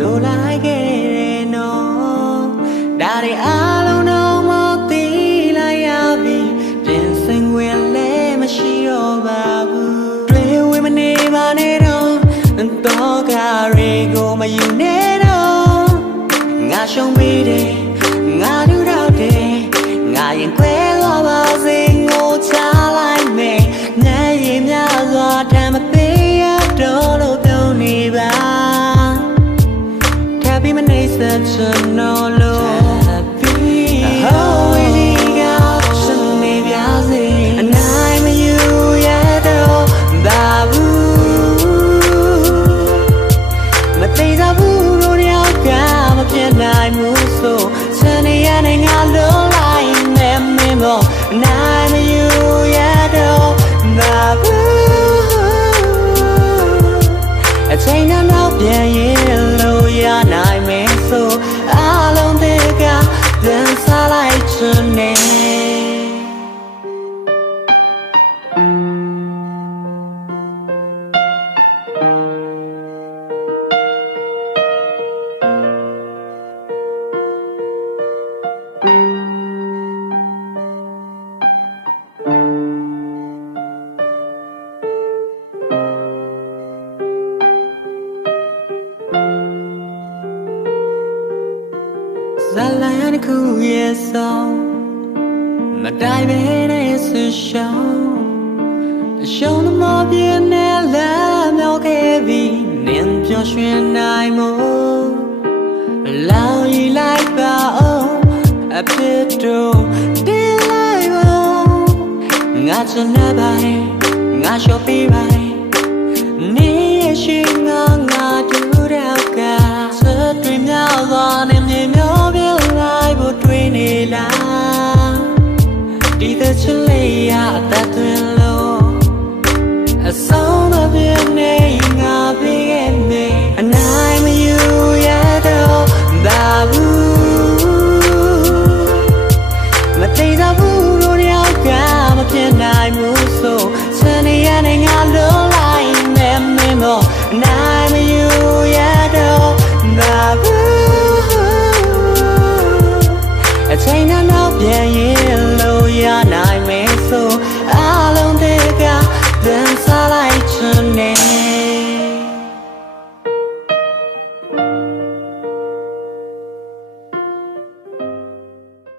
လိုလိုက်ခဲ့နော်ဒါတွေအားလုံးတော့မသိလိုက်ရပြီပြင်ဆင်ဝင်လည်းမရှိတော့ပါဘူးတွေးဝင်မနေပါနဲ့တော့တော့ကတွေကိုမယူနဲ့တော့ငါရှုံးပြီးတယ်ငါတို့တော့တယ်ငါရင်ခွဲသွားပါစေငိုချလိုက်မယ်ညရင်များစွာတမ်းမသေးရတော့လို့ပြောနေပါထပ်ပြီးမနေစချင်တော့လို့နိုင်မှုဆိုစနေရနိုင်ငါလုံးလိုက်နေမင်းတော့နိုင်မယူရတော့ဘာဘူးအချိန်နောက်ပြန်ရင်လို့ရနိုင်မယ်ဆိုအားလုံးတည်းကပြန်စားလိုက်ချင်နေဇလန်ခုရဲ့ဆောင်မတိုင်ပဲနဲ့ဆရှောင်းအရှုံးသမားပြင်းနဲ့လမ်းမြောက်ခဲ့ပြီးနင်းပျော်ရွှင်နိုင်မို့လောင်ရီလိုက်ပါအောင်အဖြစ်တို့တင်းလိုက်ပါငါချင်တဲ့ပိုင်းငါရှော့ပေးပိုင်းနေရရှိငါတူတော့ကစတွေမြောက်သွားနေမြေမြောက်ပြလိုက်ဖို့တွေးနေလားဒီတဲ့ချစ်လေးရအသက်သွင်းလို့အဆုံးမပြည့်နေငါပေးခဲ့မေအနိုင်မယူရတော့ဘာဘူးမသေးတော့ဘူးလို့ရောက်ကမဖြစ်နိုင်ဘူးဆိုစနေရနိုင်ငါလုံးလိုက်နေမင်းတော့နိုင်မယူရတော့ဘာဘူးအချိန်နောက်ပြန်ရင်လို့ရနိုင်မယ်ဆိုအားလုံးတည်းက